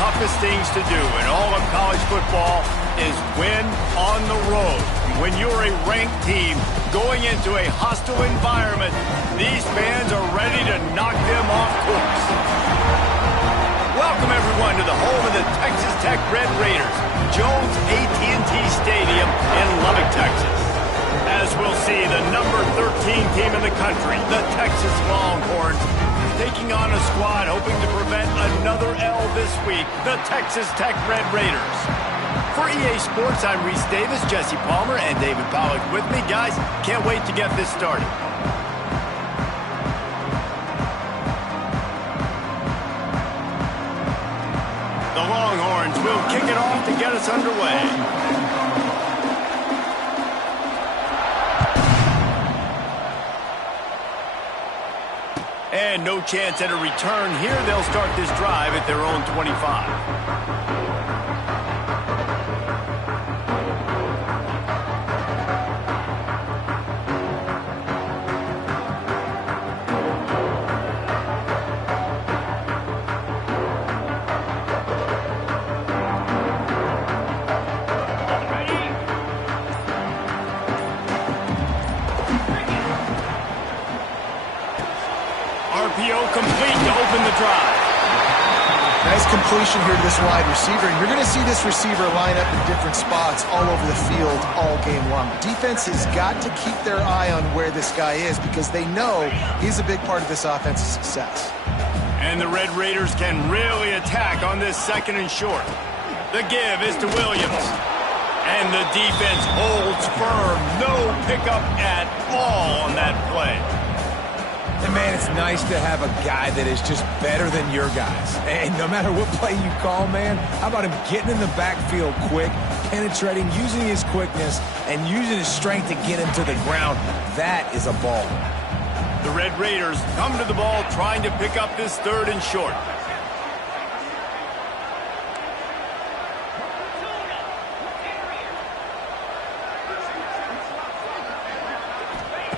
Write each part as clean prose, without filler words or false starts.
toughest things to do in all of college football is win on the road. When you're a ranked team going into a hostile environment, these fans are ready to knock them off course. Welcome, everyone, to the home of the Texas Tech Red Raiders, Jones AT&T Stadium in Lubbock, Texas. As we'll see, the number 13 team in the country, the Texas Longhorns, taking on a squad hoping to prevent another L this week, the Texas Tech Red Raiders. For EA Sports, I'm Reese Davis, Jesse Palmer, and David Pollack with me. Guys, can't wait to get this started. The Longhorns will kick it off to get us underway. And no chance at a return here. They'll start this drive at their own 25. RPO complete to open the drive. Nice completion here to this wide receiver. And you're going to see this receiver line up in different spots all over the field all game long. Defense has got to keep their eye on where this guy is because they know he's a big part of this offense's success. And the Red Raiders can really attack on this second and short. The give is to Williams. And the defense holds firm. No pickup at all on that play. And, man, it's nice to have a guy that is just better than your guys. And no matter what play you call, man, how about him getting in the backfield quick, penetrating, using his quickness, and using his strength to get him to the ground. That is a ball. The Red Raiders come to the ball trying to pick up this third and short.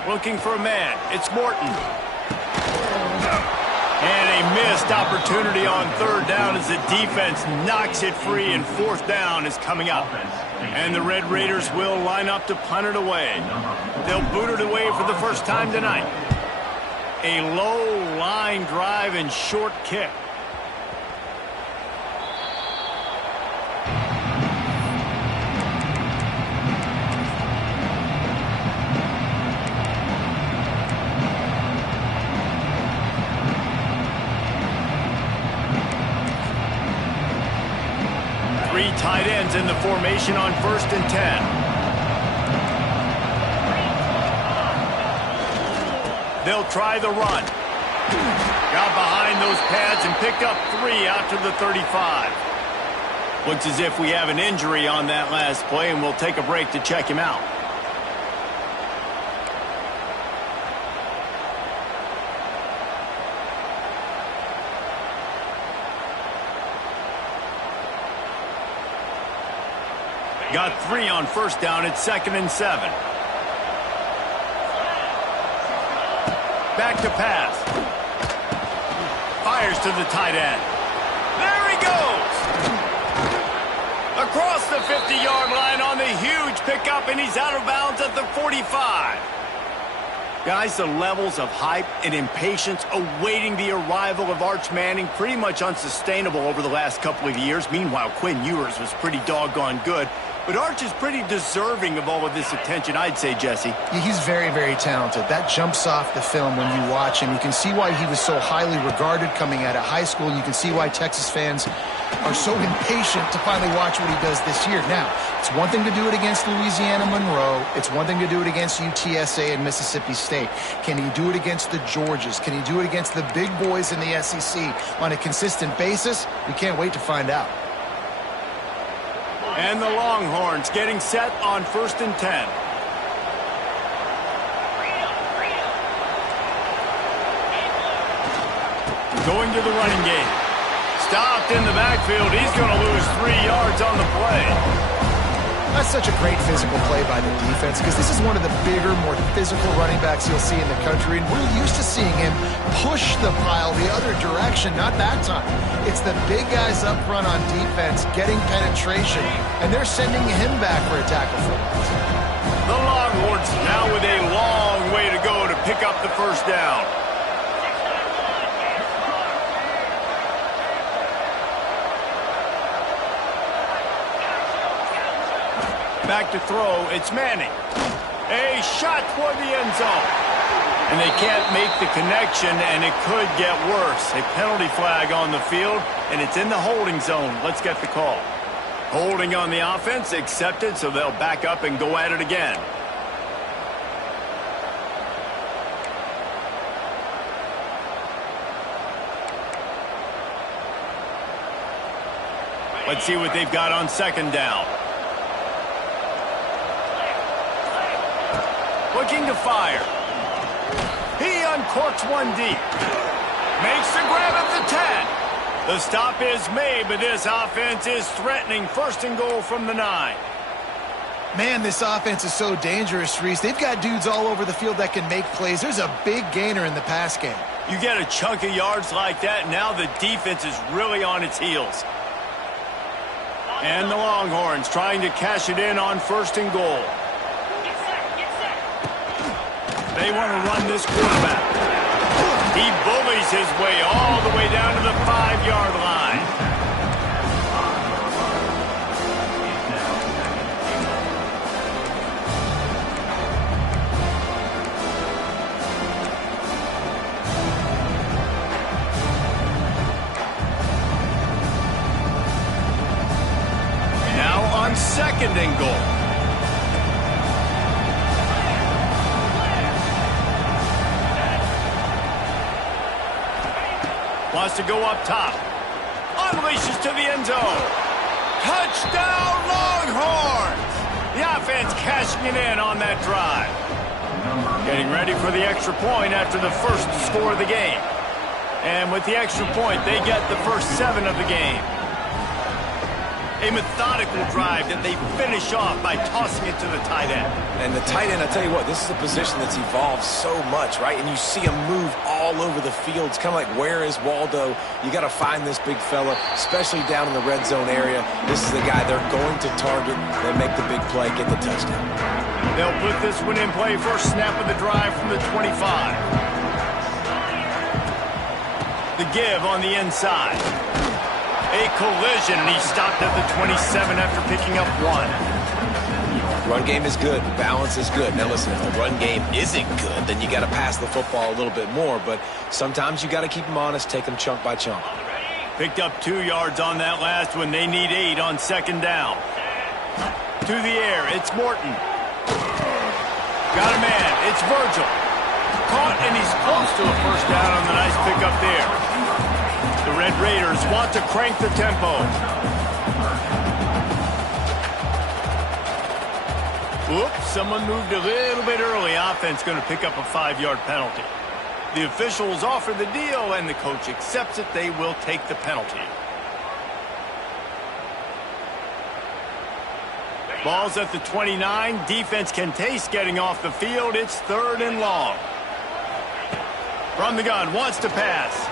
Looking for a man. It's Morton. And a missed opportunity on third down as the defense knocks it free, and fourth down is coming up. And the Red Raiders will line up to punt it away. They'll boot it away for the first time tonight. A low line drive and short kick. Three tight ends in the formation on 1st and 10. They'll try the run. Got behind those pads and picked up 3 out to the 35. Looks as if we have an injury on that last play, and we'll take a break to check him out. Got 3 on first down at 2nd and 7. Back to pass. Fires to the tight end. There he goes! Across the 50-yard line on the huge pickup, and he's out of bounds at the 45. Guys, the levels of hype and impatience awaiting the arrival of Arch Manning pretty much unsustainable over the last couple of years. Meanwhile, Quinn Ewers was pretty doggone good. But Arch is pretty deserving of all of this attention, I'd say, Jesse. He's very, very talented. That jumps off the film when you watch him. You can see why he was so highly regarded coming out of high school. You can see why Texas fans are so impatient to finally watch what he does this year. Now, it's one thing to do it against Louisiana Monroe. It's one thing to do it against UTSA and Mississippi State. Can he do it against the Georgias? Can he do it against the big boys in the SEC on a consistent basis? We can't wait to find out. And the Longhorns getting set on 1st and 10. Going to the running game. Stopped in the backfield. He's going to lose 3 yards on the play. That's such a great physical play by the defense because this is one of the bigger, more physical running backs you'll see in the country, and we're used to seeing him push the pile the other direction. Not that time. It's the big guys up front on defense getting penetration, and they're sending him back for a tackle for loss. The Longhorns now with a long way to go to pick up the first down. Back to throw, it's Manning. A shot toward the end zone. And they can't make the connection, and it could get worse. A penalty flag on the field, and it's in the holding zone. Let's get the call. Holding on the offense, accepted, so they'll back up and go at it again. Let's see what they've got on second down. Looking to fire. He uncorks one deep. Makes the grab at the 10. The stop is made, but this offense is threatening first and goal from the 9. Man, this offense is so dangerous, Reese. They've got dudes all over the field that can make plays. There's a big gainer in the pass game. You get a chunk of yards like that, now the defense is really on its heels. And the Longhorns trying to cash it in on first and goal. They want to run this quarterback. He bullies his way all the way down to the 5-yard line. Now on second and goal. Wants to go up top. Unleashes to the end zone. Touchdown, Longhorns! The offense cashing it in on that drive. Getting ready for the extra point after the first score of the game. And with the extra point, they get the first 7 of the game. A methodical drive that they finish off by tossing it to the tight end. And the tight end, I tell you what, this is a position that's evolved so much, right? And you see him move all over the field. It's kind of like, where is Waldo? You got to find this big fella, especially down in the red zone area. This is the guy they're going to target. They make the big play, get the touchdown. They'll put this one in play. First snap of the drive from the 25. The give on the inside. A collision, and he stopped at the 27 after picking up 1. Run game is good. Balance is good. Now listen, if the run game isn't good, then you got to pass the football a little bit more. But sometimes you got to keep them honest, take them chunk by chunk. Picked up 2 yards on that last one. They need 8 on second down. To the air, it's Morton. Got a man, it's Virgil. Caught, and he's close to a first down on the nice pickup there. The Red Raiders want to crank the tempo. Oops, someone moved a little bit early. Offense going to pick up a 5-yard penalty. The officials offer the deal, and the coach accepts it. They will take the penalty. Ball's at the 29. Defense can taste getting off the field. It's 3rd and long. From the gun, wants to pass.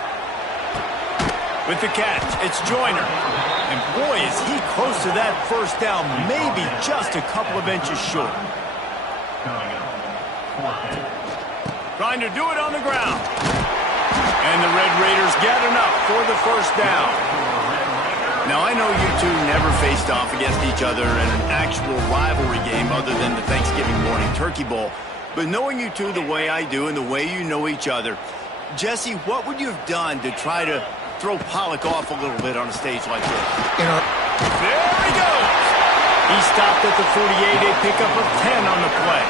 With the catch, it's Joyner. And boy, is he close to that first down, maybe just a couple of inches short. Trying to do it on the ground. And the Red Raiders get enough for the first down. Now, I know you two never faced off against each other in an actual rivalry game other than the Thanksgiving morning Turkey Bowl. But knowing you two the way I do and the way you know each other, Jesse, what would you have done to try to throw Pollock off a little bit on a stage like this? There he goes! He stopped at the 48, a pickup of 10 on the play.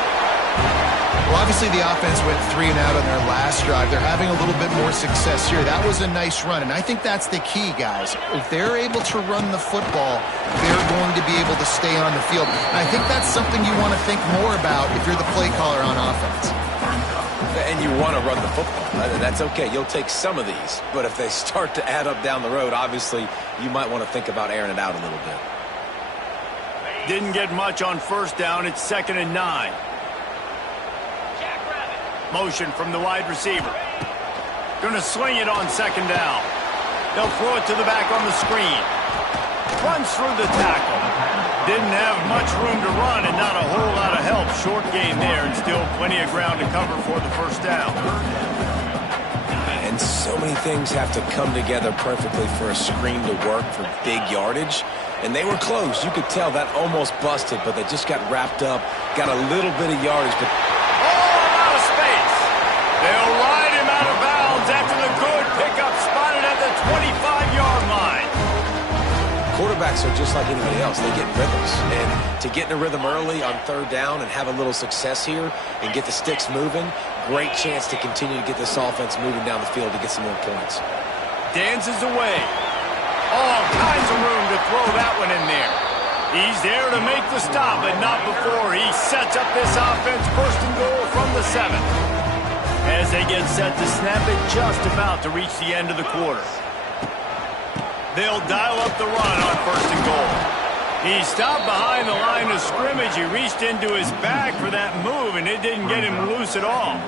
Well, obviously the offense went 3 and out on their last drive. They're having a little bit more success here. That was a nice run, and I think that's the key, guys. If they're able to run the football, they're going to be able to stay on the field. And I think that's something you want to think more about if you're the play caller on offense. And you want to run the football. That's okay. You'll take some of these. But if they start to add up down the road, obviously, you might want to think about airing it out a little bit. Didn't get much on first down. It's 2nd and 9. Motion from the wide receiver. Going to sling it on 2nd down. They'll throw it to the back on the screen. Runs through the tackle. Didn't have much room to run and not a whole lot of help. Short gain there and still plenty of ground to cover for the first down. And so many things have to come together perfectly for a screen to work for big yardage. And they were close. You could tell that almost busted, but they just got wrapped up, got a little bit of yardage. But out of space. They'll ride him out of bounds after the good pickup spotted at the 25-yard line. Quarterbacks are just like anybody else. They get in rhythms. And to get in a rhythm early on 3rd down and have a little success here and get the sticks moving, great chance to continue to get this offense moving down the field to get some more points. Dances away. All kinds of room to throw that one in there. He's there to make the stop, but not before he sets up this offense. 1st and goal from the 7. As they get set to snap it just about to reach the end of the quarter. They'll dial up the run on 1st and goal. He stopped behind the line of scrimmage. He reached into his bag for that move, and it didn't get him loose at all.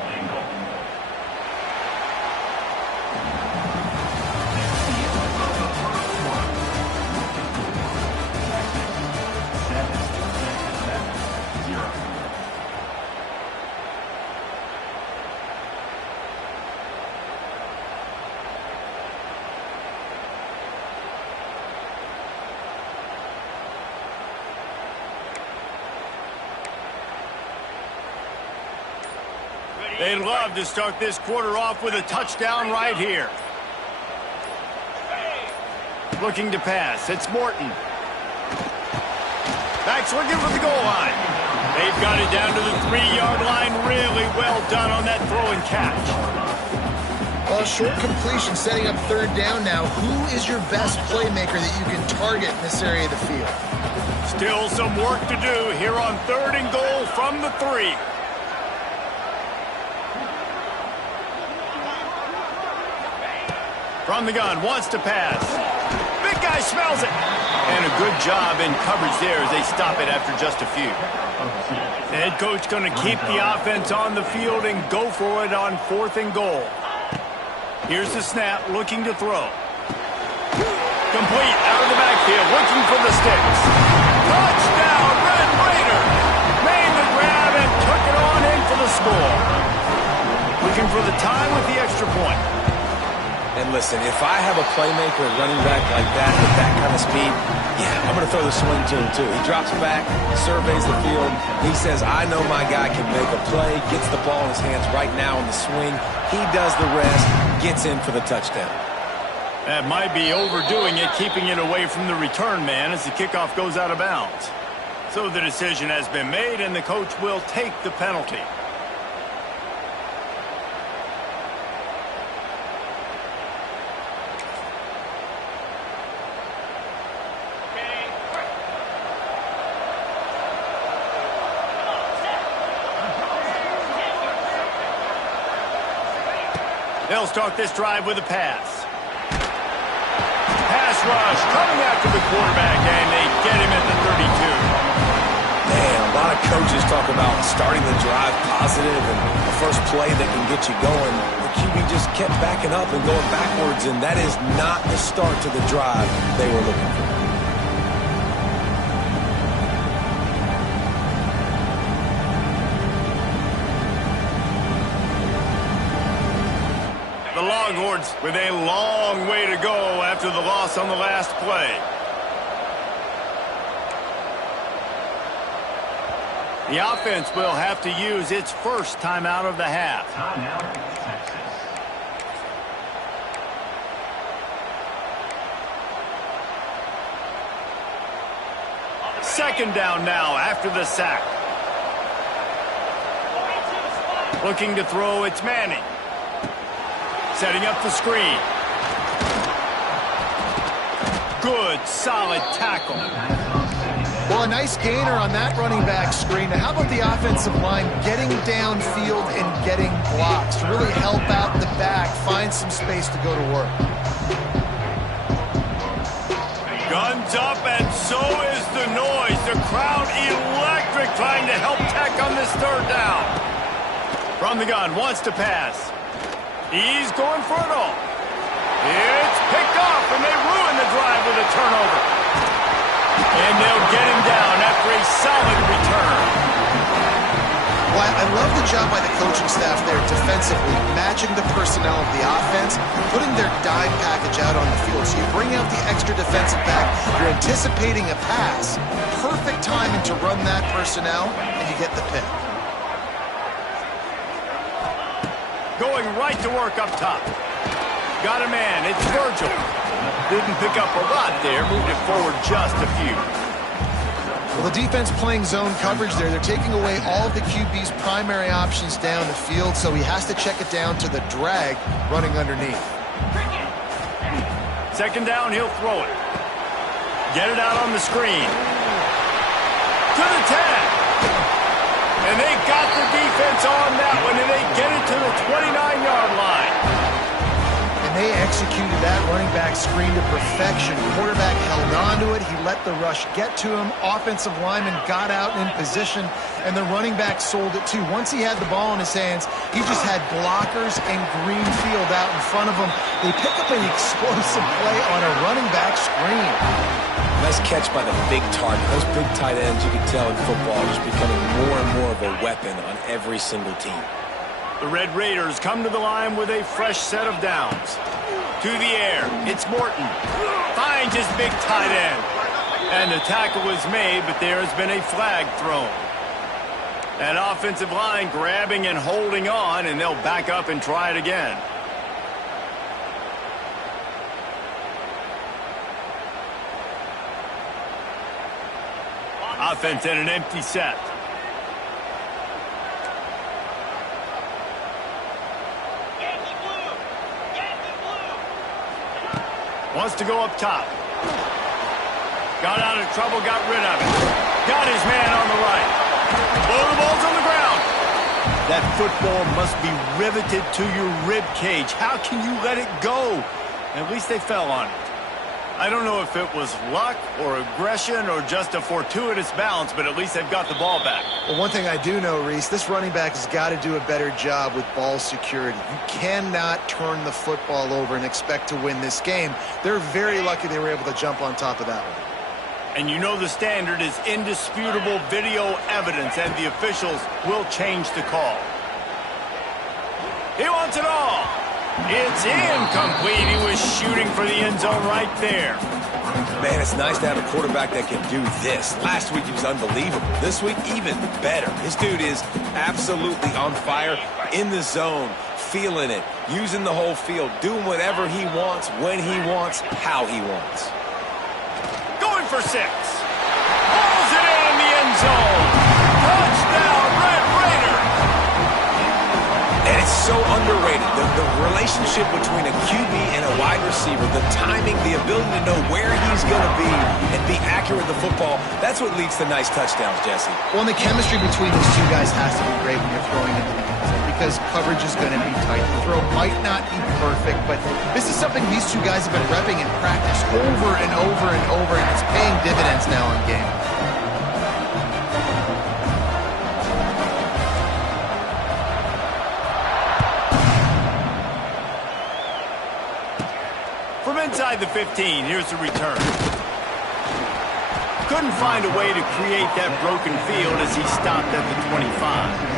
They'd love to start this quarter off with a touchdown right here. Looking to pass. It's Morton. Backs looking for the goal line. They've got it down to the 3-yard line. Really well done on that throw and catch. Well, short completion setting up 3rd down now. Who is your best playmaker that you can target in this area of the field? Still some work to do here on 3rd and goal from the 3. From the gun, wants to pass. Big guy smells it. And a good job in coverage there as they stop it after just a few. The head coach going to keep the offense on the field and go for it on 4th and goal. Here's the snap, looking to throw. Complete out of the backfield, looking for the sticks. Touchdown, Red Raiders! Made the grab and took it on in for the score. Looking for the tie with the extra point. And listen, if I have a playmaker running back like that with that kind of speed, yeah, I'm going to throw the swing to him too. He drops back, surveys the field. He says, I know my guy can make a play, gets the ball in his hands right now on the swing. He does the rest, gets in for the touchdown. That might be overdoing it, keeping it away from the return man as the kickoff goes out of bounds. So the decision has been made, and the coach will take the penalty. They'll start this drive with a pass. Pass rush coming after the quarterback, and they get him at the 32. Man, a lot of coaches talk about starting the drive positive and the first play that can get you going. The QB just kept backing up and going backwards, and that is not the start to the drive they were looking for. Longhorns with a long way to go after the loss on the last play. The offense will have to use its first timeout of the half. Timeout, Texas. 2nd down now after the sack. Looking to throw, it's Manning. Setting up the screen. Good, solid tackle. Well, a nice gainer on that running back screen. Now, how about the offensive line getting downfield and getting blocks to really help out the back, find some space to go to work? Guns up, and so is the noise. The crowd electric trying to help Tech on this third down. From the gun, wants to pass. He's going for it all. It's picked off, and they ruin the drive with a turnover. And they'll get him down after a solid return. Well, I love the job by the coaching staff there defensively, matching the personnel of the offense, putting their dime package out on the field. So you bring out the extra defensive back, you're anticipating a pass. Perfect timing to run that personnel, and you get the pick. Going right to work up top. Got a man, it's Virgil. Didn't pick up a lot there, moved it forward just a few. Well, the defense playing zone coverage there. They're taking away all of the QB's primary options down the field, so he has to check it down to the drag running underneath. Second down, he'll throw it. Get it out on the screen. To the 10. And they got the defense on that one, and they get it to the 29-yard line. They executed that running back screen to perfection. Quarterback held on to it. He let the rush get to him. Offensive lineman got out in position, and the running back sold it too. Once he had the ball in his hands, he just had blockers and green field out in front of him. They pick up an explosive play on a running back screen. Nice catch by the big target. Those big tight ends, you can tell in football, are just becoming more and more of a weapon on every single team. The Red Raiders come to the line with a fresh set of downs. To the air, it's Morton. Finds his big tight end. And the tackle was made, but there has been a flag thrown. That offensive line grabbing and holding on, and they'll back up and try it again. Offense in an empty set. Wants to go up top. Got out of trouble, got rid of it. Got his man on the right. Oh, the ball's on the ground. That football must be riveted to your rib cage. How can you let it go? At least they fell on it. I don't know if it was luck or aggression or just a fortuitous bounce, but at least they've got the ball back. Well, one thing I do know, Reese, this running back has got to do a better job with ball security. You cannot turn the football over and expect to win this game. They're very lucky they were able to jump on top of that one. And you know the standard is indisputable video evidence, and the officials will change the call. He wants it all. It's incomplete. He was shooting for the end zone right there. Man, it's nice to have a quarterback that can do this. Last week he was unbelievable. This week, even better. This dude is absolutely on fire, in the zone, feeling it, using the whole field, doing whatever he wants, when he wants, how he wants. Going for 6. Pulls it in the end zone. Touchdown, Red Raiders. And it's so underrated. The relationship between a QB and a wide receiver, the timing, the ability to know where he's going to be and be accurate with the football, that's what leads to nice touchdowns, Jesse. Well, and the chemistry between these two guys has to be great when you're throwing into the end zone because coverage is going to be tight. The throw might not be perfect, but this is something these two guys have been repping in practice over and over and over, and it's paying dividends now in game. From inside the 15, here's the return. Couldn't find a way to create that broken field as he stopped at the 25.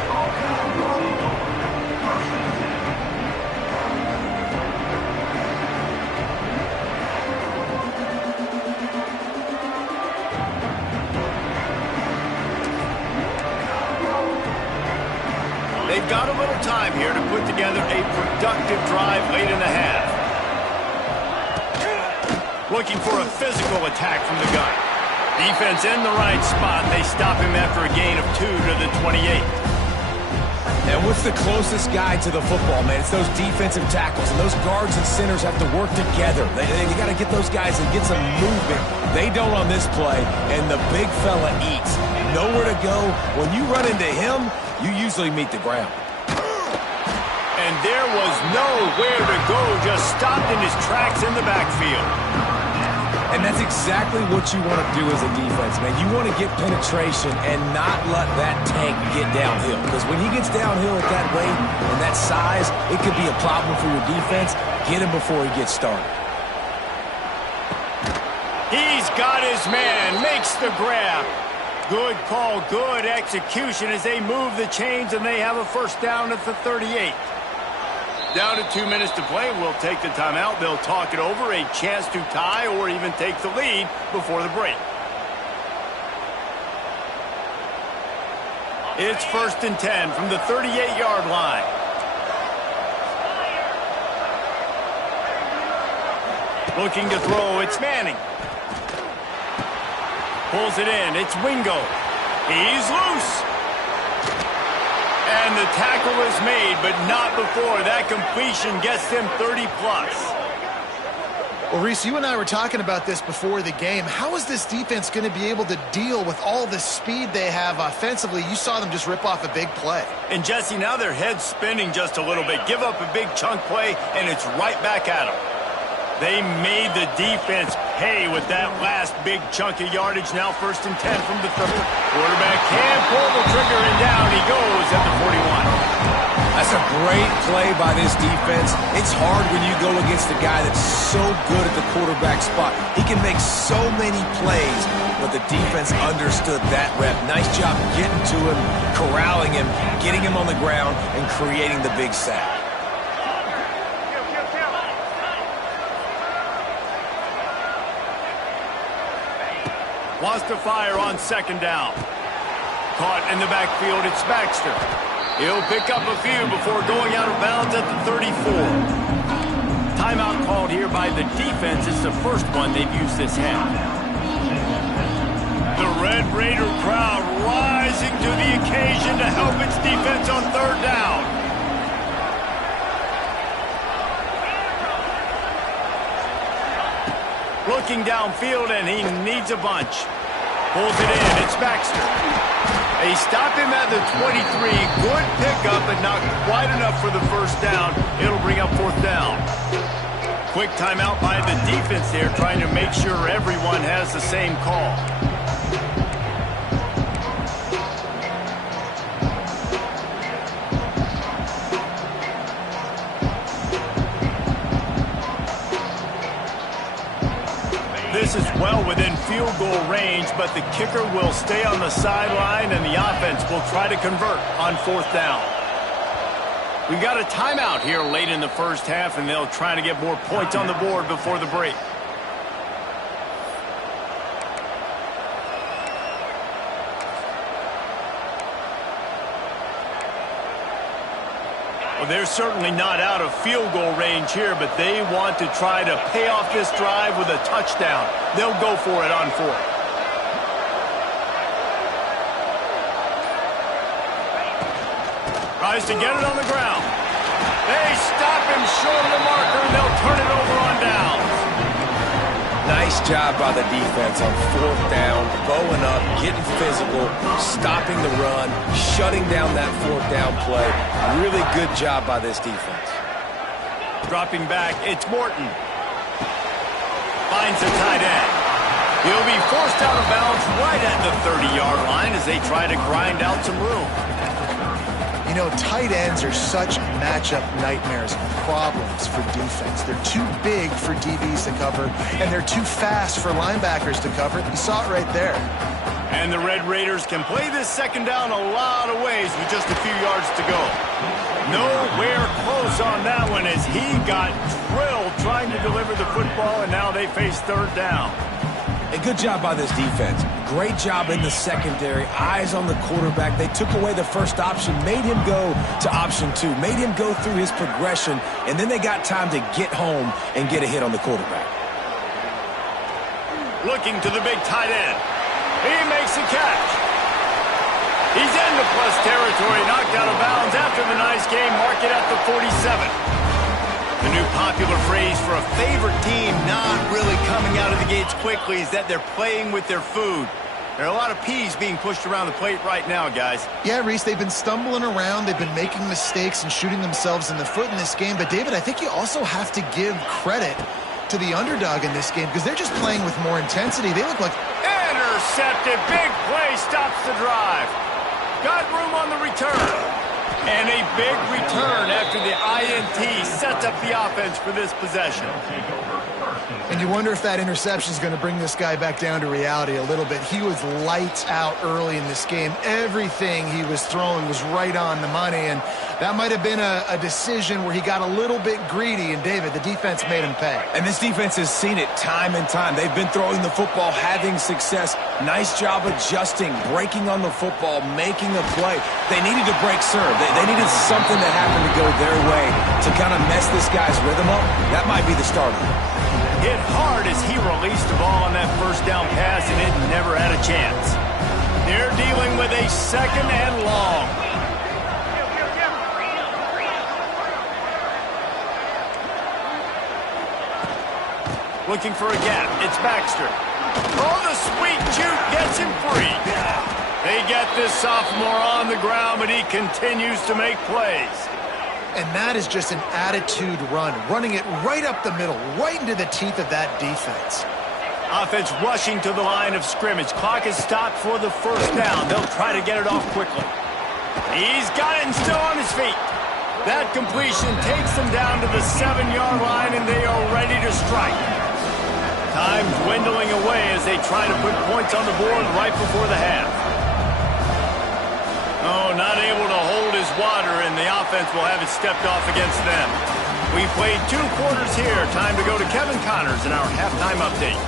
They've got a little time here to put together a productive drive late in the half. Looking for a physical attack from the gun. Defense in the right spot. They stop him after a gain of 2 to the 28. And what's the closest guy to the football, man? It's those defensive tackles, and those guards and centers have to work together. They got to get those guys and get some movement. They don't on this play, and the big fella eats. Nowhere to go. When you run into him, you usually meet the ground. And there was nowhere to go, just stopped in his tracks in the backfield. And that's exactly what you want to do as a defense, man. You want to get penetration and not let that tank get downhill. Because when he gets downhill at that weight and that size, it could be a problem for your defense. Get him before he gets started. He's got his man, makes the grab. Good call, good execution as they move the chains and they have a first down at the 38. Down to 2 minutes to play. We'll take the timeout. They'll talk it over. A chance to tie or even take the lead before the break. It's 1st and 10 from the 38-yard line. Looking to throw. It's Manning. Pulls it in. It's Wingo. He's loose. And the tackle is made, but not before. That completion gets them 30-plus. Well, Reese, you and I were talking about this before the game. How is this defense going to be able to deal with all the speed they have offensively? You saw them just rip off a big play. And, Jesse, now their head's spinning just a little bit. Give up a big chunk play, and it's right back at them. They made the defense pay with that last big chunk of yardage. Now 1st and 10 from the 30. Quarterback can pull the trigger, and down he goes at the 41. That's a great play by this defense. It's hard when you go against a guy that's so good at the quarterback spot. He can make so many plays, but the defense understood that rep. Nice job getting to him, corralling him, getting him on the ground, and creating the big sack. Wants to fire on 2nd down. Caught in the backfield, it's Baxter. He'll pick up a few before going out of bounds at the 34. Timeout called here by the defense. It's the first one they've used this half. The Red Raider crowd rising to the occasion to help its defense on 3rd down. Looking downfield, and he needs a bunch. Pulls it in. It's Baxter. They stop him at the 23. Good pickup, but not quite enough for the first down. It'll bring up 4th down. Quick timeout by the defense there, trying to make sure everyone has the same call. This is well within field goal range, but the kicker will stay on the sideline, and the offense will try to convert on 4th down. We've got a timeout here late in the first half, and they'll try to get more points on the board before the break. Well, they're certainly not out of field goal range here, but they want to try to pay off this drive with a touchdown. They'll go for it on 4th. Tries to get it on the ground. They stop him short of the marker, and they'll turn it over on downs. Nice job by the defense on 4th down, bowing up, getting physical, stopping the run, shutting down that 4th down play. Really good job by this defense. Dropping back, it's Morton. Finds the tight end. He'll be forced out of bounds right at the 30-yard line as they try to grind out some room. You know, tight ends are such matchup nightmares and problems for defense. They're too big for DBs to cover, and they're too fast for linebackers to cover. You saw it right there. And the Red Raiders can play this 2nd down a lot of ways with just a few yards to go. Nowhere close on that one as he got drilled trying to deliver the football, and now they face 3rd down. A good job by this defense. Great job in the secondary. Eyes on the quarterback. They took away the first option, made him go to option 2, made him go through his progression, and then they got time to get home and get a hit on the quarterback. Looking to the big tight end. He makes the catch. He's into plus territory, knocked out of bounds after the nice game. Mark it at the 47. The new popular phrase for a favorite team not really coming out of the gates quickly is that they're playing with their food. There are a lot of peas being pushed around the plate right now, guys. Yeah, Reese, they've been stumbling around. They've been making mistakes and shooting themselves in the foot in this game. But, David, I think you also have to give credit to the underdog in this game because they're just playing with more intensity. They look like... Intercepted. Big play stops the drive. Got room on the return. And a big return after the INT sets up the offense for this possession. And you wonder if that interception is going to bring this guy back down to reality a little bit. He was lights out early in this game. Everything he was throwing was right on the money, and that might have been a decision where he got a little bit greedy, and David, the defense made him pay. And this defense has seen it time and time. They've been throwing the football, having success. Nice job adjusting, breaking on the football, making a play. They needed to break serve. They needed something to happen to go their way to kind of mess this guy's rhythm up. That might be the starter. Hit hard as he released the ball on that first down pass, and it never had a chance. They're dealing with a second and long. Looking for a gap. It's Baxter. Oh, the sweet juke gets him free. They get this sophomore on the ground, but he continues to make plays. And that is just an attitude run, running it right up the middle, right into the teeth of that defense. Offense rushing to the line of scrimmage. Clock is stopped for the first down. They'll try to get it off quickly. He's got it and still on his feet. That completion takes them down to the 7-yard line, and they are ready to strike. Time dwindling away as they try to put points on the board right before the half. Oh, not able to hold his water, and the offense will have it stepped off against them. We played 2 quarters here. Time to go to Kevin Connors in our halftime update.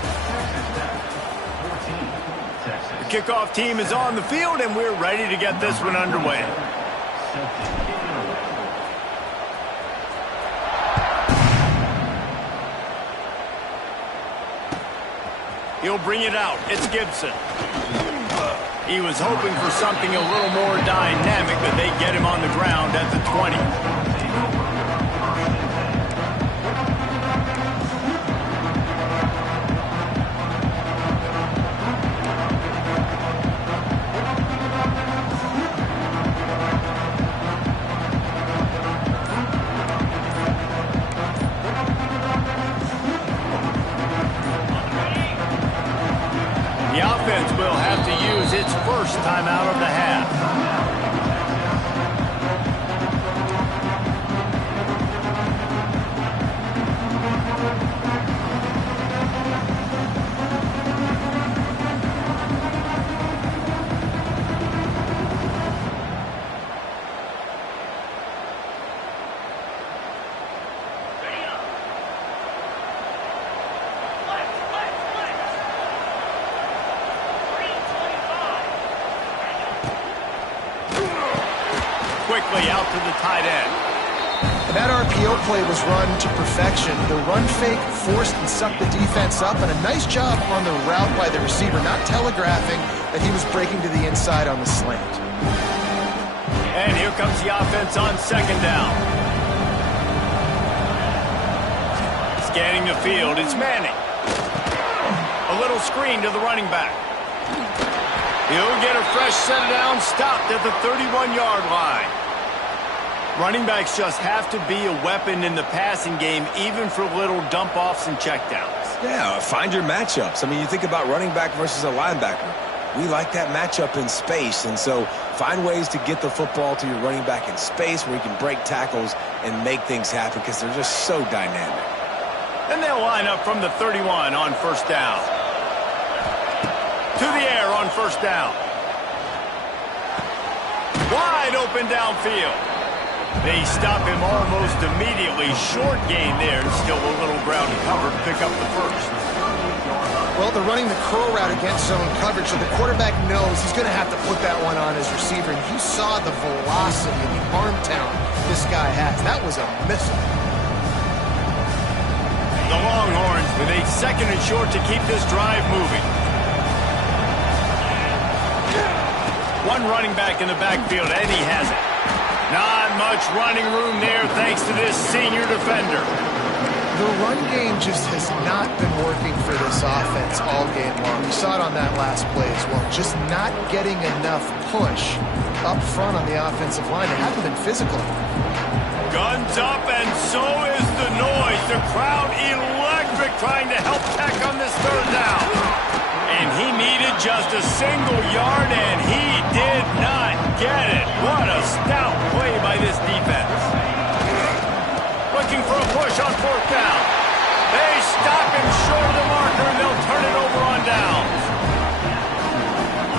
The kickoff team is on the field, and we're ready to get this one underway. He'll bring it out. It's Gibson. He was hoping for something a little more dynamic, but they get him on the ground at the 20. The offense will have to use its first timeout of the half. Quickly out to the tight end. And that RPO play was run to perfection. The run fake forced and sucked the defense up, and a nice job on the route by the receiver, not telegraphing that he was breaking to the inside on the slant. And here comes the offense on second down. Scanning the field, it's Manning. A little screen to the running back. He'll get a fresh set down, stopped at the 31-yard line. Running backs just have to be a weapon in the passing game, even for little dump-offs and checkdowns. Yeah, find your matchups. I mean, you think about running back versus a linebacker. We like that matchup in space, and so find ways to get the football to your running back in space where you can break tackles and make things happen because they're just so dynamic. And they'll line up from the 31 on first down. To the air on first down. Wide open downfield. They stop him almost immediately. Short gain there. Still a little ground to cover to pick up the first. Well, they're running the curl route against zone coverage, so the quarterback knows he's going to have to put that one on his receiver. And you saw the velocity and the arm talent this guy has. That was a missile. The Longhorns with a second and short to keep this drive moving. One running back in the backfield, and he has it. Not much running room there thanks to this senior defender. The run game just has not been working for this offense all game long. We saw it on that last play as well. Just not getting enough push up front on the offensive line. They haven't been physical. Guns up, and so is the noise. The crowd electric. Kendrick trying to help Tech on this third down. And he needed just a single yard, and he did not get it. What a stout play by this defense. Looking for a push on fourth down. They stop him short of the marker, and they'll turn it over on downs.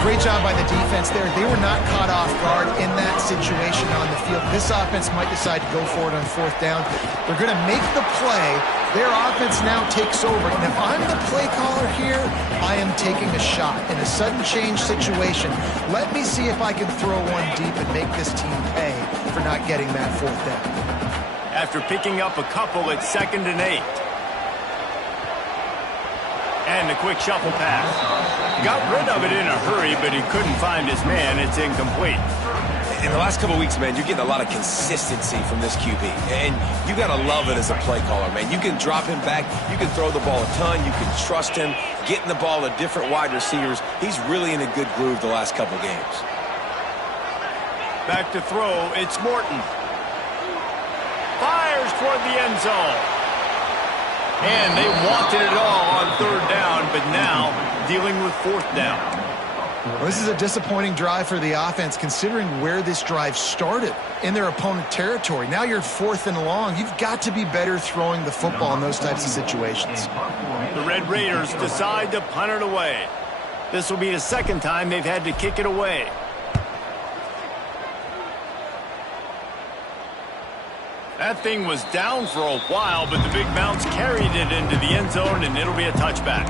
Great job by the defense there. They were not caught off guard in that situation on the field. This offense might decide to go for it on fourth down. They're going to make the play. Their offense now takes over. And if I'm the play caller here, I am taking a shot in a sudden change situation. Let me see if I can throw one deep and make this team pay for not getting that fourth down. After picking up a couple at 2nd and 8. And a quick shuffle pass. Got rid of it in a hurry, but he couldn't find his man. It's incomplete. In the last couple of weeks, man, you're getting a lot of consistency from this QB. And you got to love it as a play caller, man. You can drop him back. You can throw the ball a ton. You can trust him. Getting the ball to different wide receivers. He's really in a good groove the last couple games. Back to throw. It's Morton. Fires toward the end zone. And they wanted it all on third down, but now dealing with fourth down. Well, this is a disappointing drive for the offense, considering where this drive started in their opponent territory. Now you're 4th and long. You've got to be better throwing the football in those types of situations. The Red Raiders decide to punt it away. This will be the second time they've had to kick it away. That thing was down for a while, but the big bounce carried it into the end zone, and it'll be a touchback.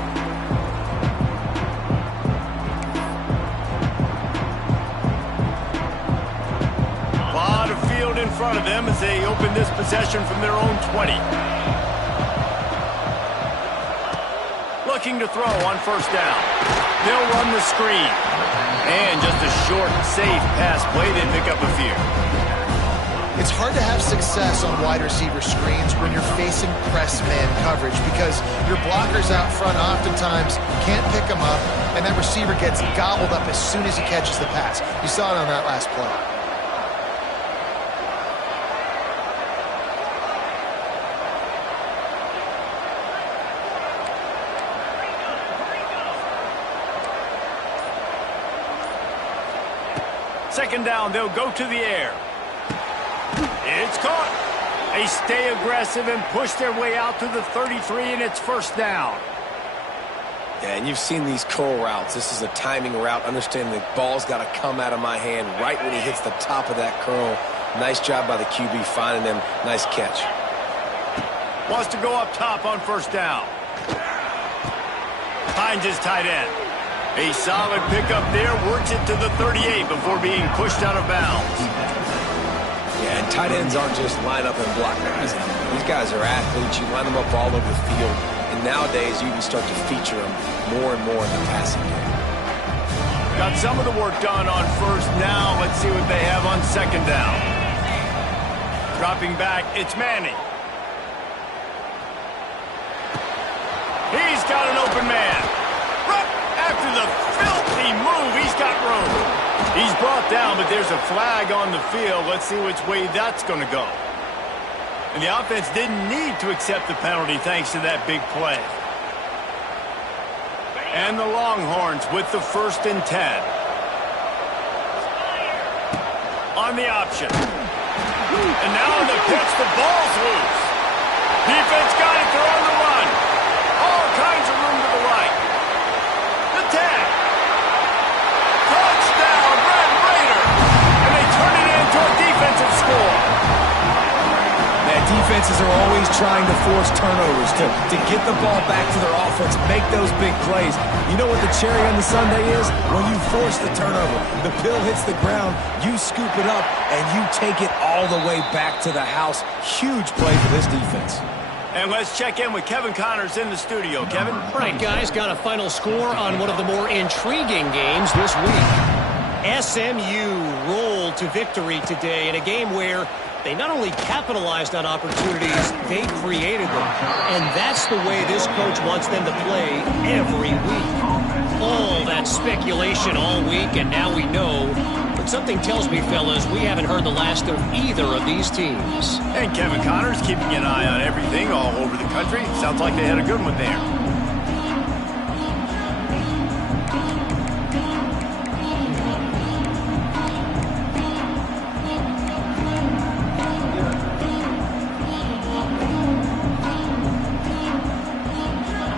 A lot of field in front of them as they open this possession from their own 20. Looking to throw on first down. They'll run the screen. And just a short, safe pass play. They pick up a few. It's hard to have success on wide receiver screens when you're facing press man coverage because your blockers out front oftentimes can't pick them up, and that receiver gets gobbled up as soon as he catches the pass. You saw it on that last play. Second down, they'll go to the air. It's caught. They stay aggressive and push their way out to the 33, and it's first down. Yeah, and you've seen these curl routes. This is a timing route. Understanding the ball's got to come out of my hand right when he hits the top of that curl. Nice job by the QB finding him. Nice catch. Wants to go up top on first down. Finds his tight end. A solid pickup there. Works it to the 38 before being pushed out of bounds. Yeah, and tight ends aren't just line up and block guys. These guys are athletes. You line them up all over the field. And nowadays, you can start to feature them more and more in the passing game. Got some of the work done on first. Now let's see what they have on second down. Dropping back, it's Manning. He's got an open man. Right after the filthy move, he's got room. He's brought down, but there's a flag on the field. Let's see which way that's going to go. And the offense didn't need to accept the penalty thanks to that big play. And the Longhorns with the 1st and 10. On the option. And now on the pitch, the ball's loose. Defense got it. They're on the run. All kinds of room to the right. The 10. Touchdown, Red Raiders. And they turn it into a defensive score. Man, defenses are always trying to force turnovers to get the ball back to their offense, make those big plays. You know what the cherry on the sundae is? When you force the turnover, the pill hits the ground, you scoop it up, and you take it all the way back to the house. Huge play for this defense. And let's check in with Kevin Connors in the studio. Kevin? All right, guys, got a final score on one of the more intriguing games this week. SMU rolled to victory today in a game where they not only capitalized on opportunities, they created them. And that's the way this coach wants them to play every week. all that speculation all week, and now we know. But something tells me, fellas, we haven't heard the last of either of these teams. And Kevin Connor's keeping an eye on everything all over the country. Sounds like they had a good one there.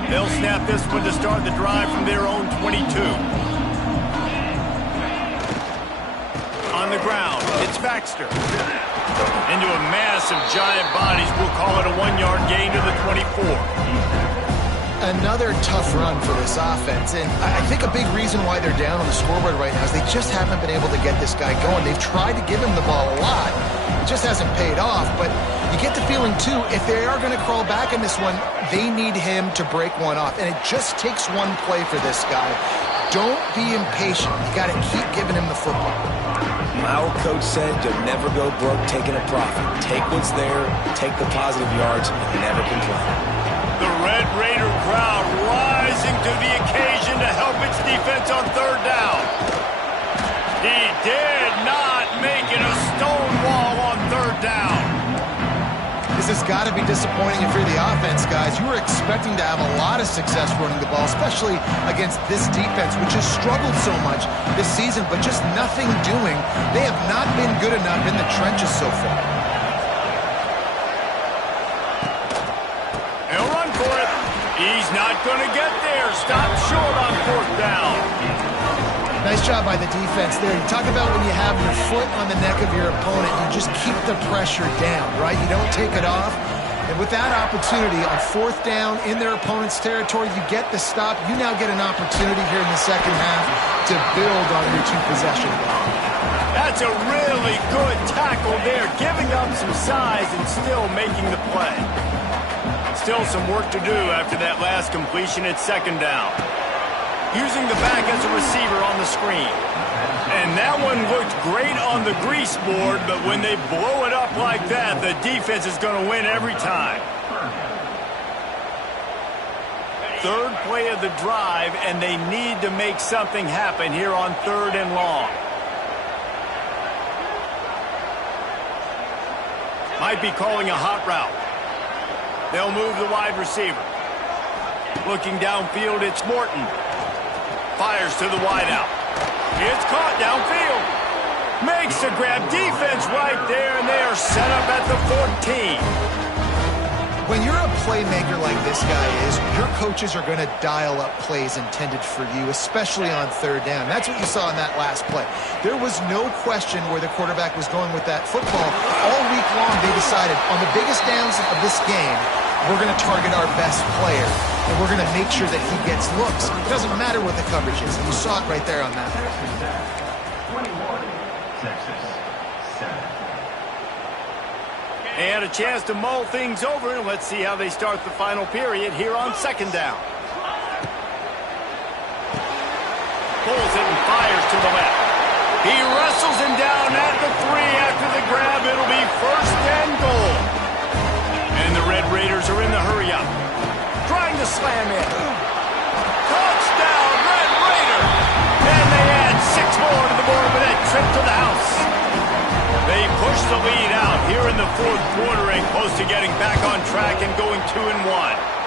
They'll snap this one to start the drive from their own 22. On the ground, it's Baxter. Into a mass of giant bodies, we'll call it a 1-yard gain to the 24. Another tough run for this offense, and I think a big reason why they're down on the scoreboard right now is they just haven't been able to get this guy going. They've tried to give him the ball a lot. It just hasn't paid off, but you get the feeling, too, if they are going to crawl back in this one, they need him to break one off, and it just takes one play for this guy. Don't be impatient. You got to keep giving him the football. My old coach said you'll never go broke taking a profit. Take what's there, take the positive yards, and never complain. The Red Raider crowd rising to the occasion to help its defense on third down. He did not make it a stone wall on third down. This has got to be disappointing if you're the offense, guys. You were expecting to have a lot of success running the ball, especially against this defense, which has struggled so much this season, but just nothing doing. They have not been good enough in the trenches so far. He'll run for it. He's not going to get there. Stop short on fourth down. Nice job by the defense there. You talk about when you have your foot on the neck of your opponent, you just keep the pressure down, right? You don't take it off. And with that opportunity on fourth down in their opponent's territory, you get the stop. You now get an opportunity here in the second half to build on your two-possession. That's a really good tackle there, giving up some size and still making the play. Still some work to do after that last completion at second down. Using the back as a receiver on the screen. And that one looked great on the grease board, but when they blow it up like that, the defense is going to win every time. Third play of the drive, and they need to make something happen here on third and long. Might be calling a hot route. They'll move the wide receiver. Looking downfield, it's Morton. Fires to the wideout. It's caught downfield. Makes the grab. Defense right there, and they are set up at the 14. When you're a playmaker like this guy is, your coaches are going to dial up plays intended for you, especially on third down. That's what you saw in that last play. There was no question where the quarterback was going with that football. All week long, they decided on the biggest downs of this game, we're going to target our best player, and we're going to make sure that he gets looks. It doesn't matter what the coverage is, and you saw it right there on that. 21, Texas, 7. They had a chance to mull things over, and let's see how they start the final period here on second down. Pulls it and fires to the left. He wrestles him down at the 3 after the grab. It'll be first and goal. And the Red Raiders are in the hurry-up. Trying to slam in. Touchdown, Red Raider! And they add 6 more to the board with that trip to the house. They push the lead out here in the fourth quarter and close to getting back on track and going 2-1.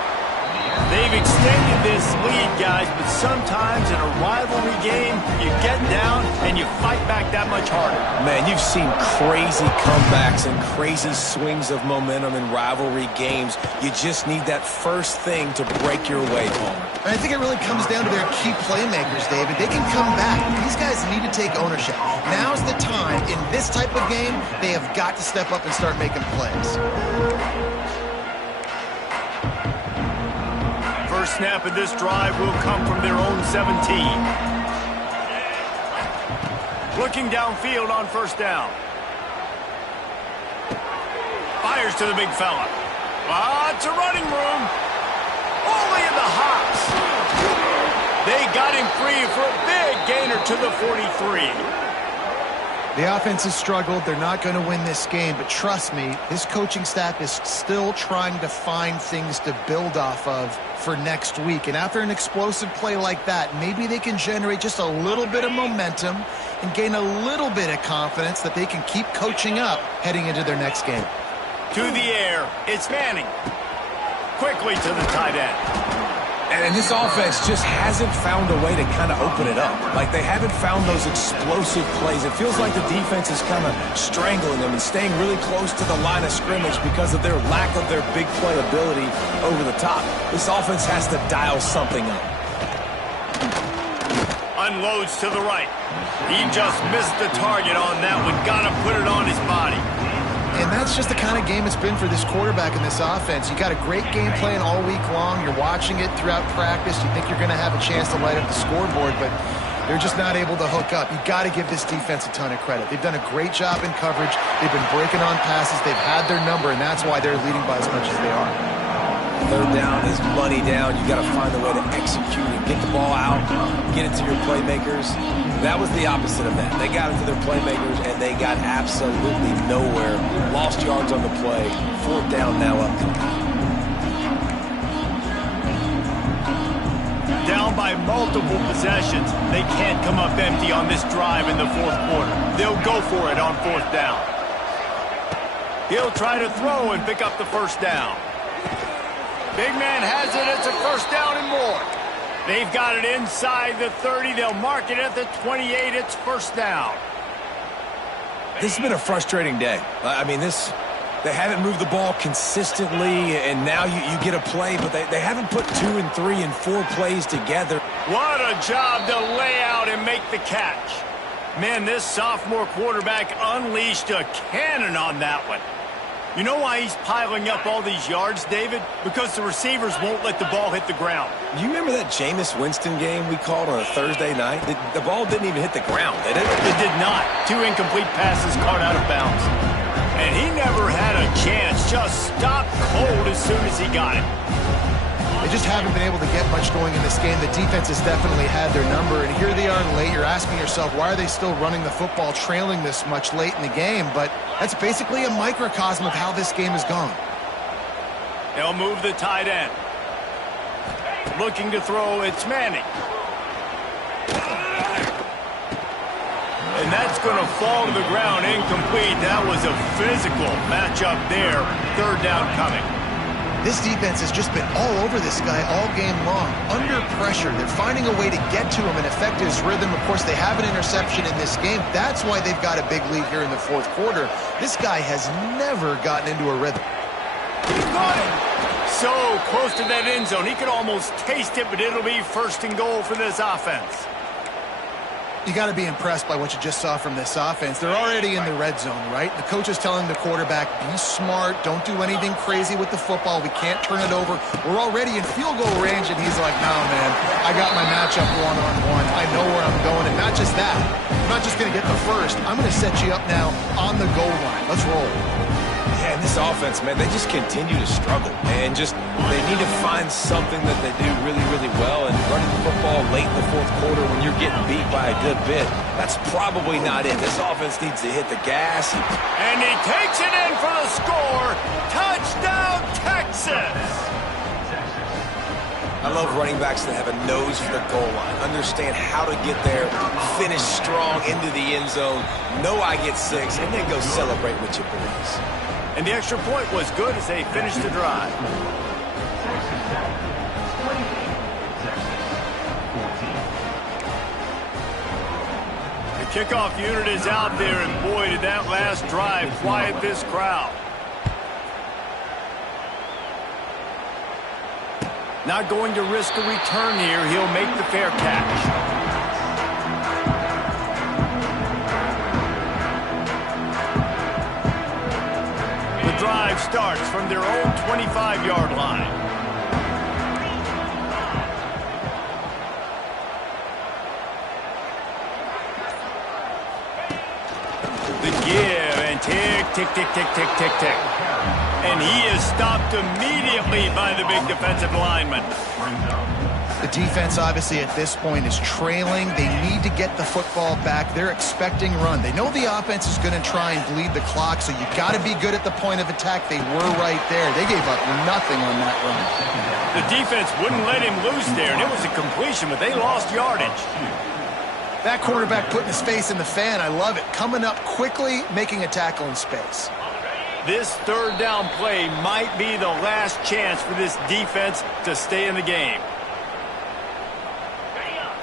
They've extended this lead, guys, but sometimes in a rivalry game, you get down and you fight back that much harder. Man, you've seen crazy comebacks and crazy swings of momentum in rivalry games. You just need that first thing to break your way home. I think it really comes down to their key playmakers, David. They can come back. These guys need to take ownership. Now's the time. In this type of game, they have got to step up and start making plays. First snap of this drive will come from their own 17. Looking downfield on first down. Fires to the big fella. Lots of running room. Only in the hops. They got him free for a big gainer to the 43. The offense has struggled. They're not going to win this game, but trust me, this coaching staff is still trying to find things to build off of for next week. And after an explosive play like that, maybe they can generate just a little bit of momentum and gain a little bit of confidence that they can keep coaching up heading into their next game. To the air, it's Manning. Quickly to the tight end. And this offense just hasn't found a way to kind of open it up. Like, they haven't found those explosive plays. It feels like the defense is kind of strangling them and staying really close to the line of scrimmage because of their lack of their big play ability over the top. This offense has to dial something up. Unloads to the right. He just missed the target on that one. Gotta put it on his body. And that's just the kind of game it's been for this quarterback in this offense. You got a great game plan all week long. You're watching it throughout practice. You think you're going to have a chance to light up the scoreboard, but they're just not able to hook up. You got to give this defense a ton of credit. They've done a great job in coverage. They've been breaking on passes. They've had their number, and that's why they're leading by as much as they are. Third down is money down. You got to find a way to execute and get the ball out, get it to your playmakers. That was the opposite of that. They got it to their playmakers, and they got absolutely nowhere. Lost yards on the play. Fourth down now upcoming. Down by multiple possessions. They can't come up empty on this drive in the fourth quarter. They'll go for it on fourth down. He'll try to throw and pick up the first down. Big man has it. It's a first down and more. They've got it inside the 30. They'll mark it at the 28. It's first down. This has been a frustrating day. I mean, they haven't moved the ball consistently, and now you get a play, but they haven't put 2 and 3 and 4 plays together. What a job to lay out and make the catch. Man, this sophomore quarterback unleashed a cannon on that one. You know why he's piling up all these yards, David? Because the receivers won't let the ball hit the ground. You remember that Jameis Winston game we called on a Thursday night? The ball didn't even hit the ground, did it? It did not. 2 incomplete passes caught out of bounds. And he never had a chance. Just stopped cold as soon as he got it. They just haven't been able to get much going in this game. The defense has definitely had their number, and here they are late. You're asking yourself, why are they still running the football, trailing this much late in the game? But that's basically a microcosm of how this game has gone. They'll move the tight end. Looking to throw, it's Manning. And that's going to fall to the ground incomplete. That was a physical matchup there. Third down coming. This defense has just been all over this guy all game long. Under pressure, they're finding a way to get to him and affect his rhythm. Of course, they have an interception in this game. That's why they've got a big lead here in the fourth quarter. This guy has never gotten into a rhythm. He's got it. So close to that end zone. He could almost taste it, but it'll be first and goal for this offense. You got to be impressed by what you just saw from this offense. They're already in the red zone, right? The coach is telling the quarterback, be smart, don't do anything crazy with the football. We can't turn it over. We're already in field goal range, and he's like, no, man, I got my matchup one-on-one. I know where I'm going, and not just that. I'm not just going to get the first. I'm going to set you up now on the goal line. Let's roll. Yeah, and this offense, man, they just continue to struggle. And they need to find something that they do really, really well. And running the football late in the fourth quarter when you're getting beat by a good bit, that's probably not it. This offense needs to hit the gas. And he takes it in for the score. Touchdown, Texas! I love running backs that have a nose for the goal line, understand how to get there, finish strong into the end zone, know I get 6, and then go celebrate with your boys. And the extra point was good as they finished the drive. The kickoff unit is out there, and boy, did that last drive quiet this crowd. Not going to risk a return here. He'll make the fair catch. The drive starts from their own 25-yard line. The give, and Tick, tick, tick, tick, tick, tick, tick. And he is stopped immediately by the big defensive lineman. The defense, obviously, at this point is trailing. They need to get the football back. They're expecting run. They know the offense is going to try and bleed the clock, so you got to be good at the point of attack. They were right there. They gave up nothing on that run. The defense wouldn't let him loose there, and it was a completion, but they lost yardage. That quarterback putting his face in the fan, I love it. Coming up quickly, making a tackle in space. This third down play might be the last chance for this defense to stay in the game.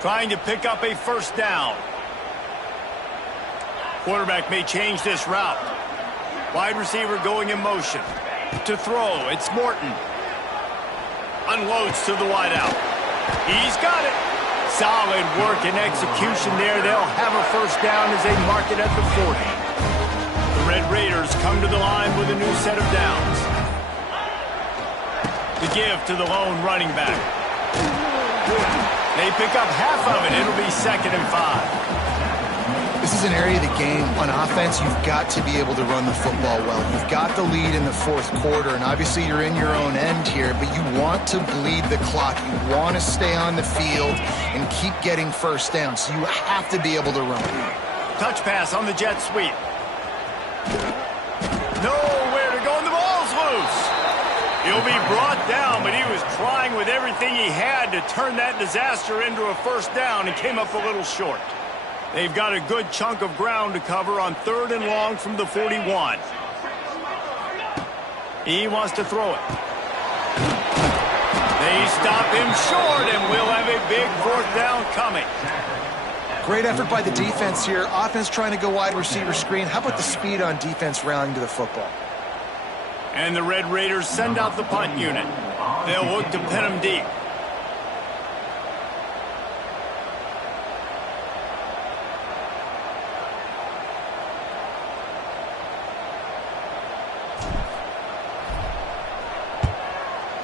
Trying to pick up a first down. Quarterback may change this route. Wide receiver going in motion. To throw, it's Morton. Unloads to the wideout. He's got it. Solid work and execution there. They'll have a first down as they mark it at the 40. The Red Raiders come to the line with a new set of downs. The give to the lone running back. They pick up half of it. It'll be 2nd and 5. This is an area of the game. On offense, you've got to be able to run the football well. You've got the lead in the 4th quarter, and obviously you're in your own end here, but you want to bleed the clock. You want to stay on the field and keep getting first down, so you have to be able to run. Touch pass on the jet sweep. Nowhere to go, and the ball's loose. He'll be brought down, but he was trying with everything he had to turn that disaster into a first down and came up a little short. They've got a good chunk of ground to cover on 3rd and long from the 41. He wants to throw it. They stop him short, and we'll have a big 4th down coming. Great effort by the defense here. Offense trying to go wide receiver screen. How about the speed on defense rallying to the football? And the Red Raiders send out the punt unit. They'll look to pin him deep.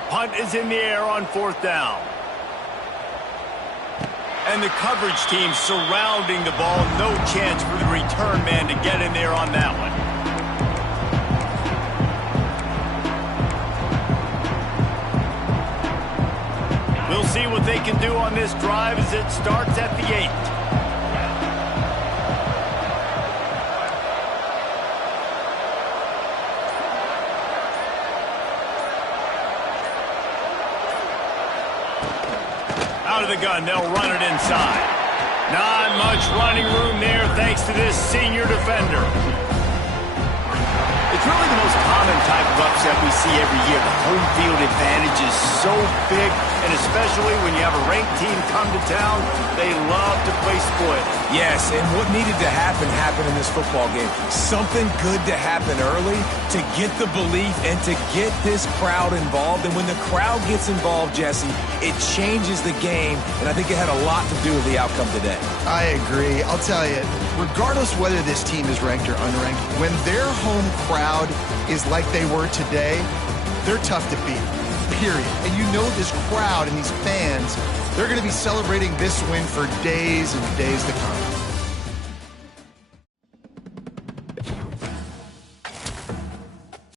Punt is in the air on 4th down. And the coverage team surrounding the ball. No chance for the return man to get in there on that one. We'll see what they can do on this drive as it starts at the 8. Out of the gun, they'll run it inside. Not much running room there thanks to this senior defender. It's really the most common type of upset we see every year. The home field advantage is so big, and especially when you have a ranked team come to town, they love to play spoil. Yes, and what needed to happen happened in this football game. Something good to happen early to get the belief and to get this crowd involved. And when the crowd gets involved, Jesse, it changes the game, and I think it had a lot to do with the outcome today. I agree. I'll tell you, regardless whether this team is ranked or unranked, when their home crowd is like they were today, they're tough to beat, period. And you know this crowd and these fans, they're going to be celebrating this win for days and days to come.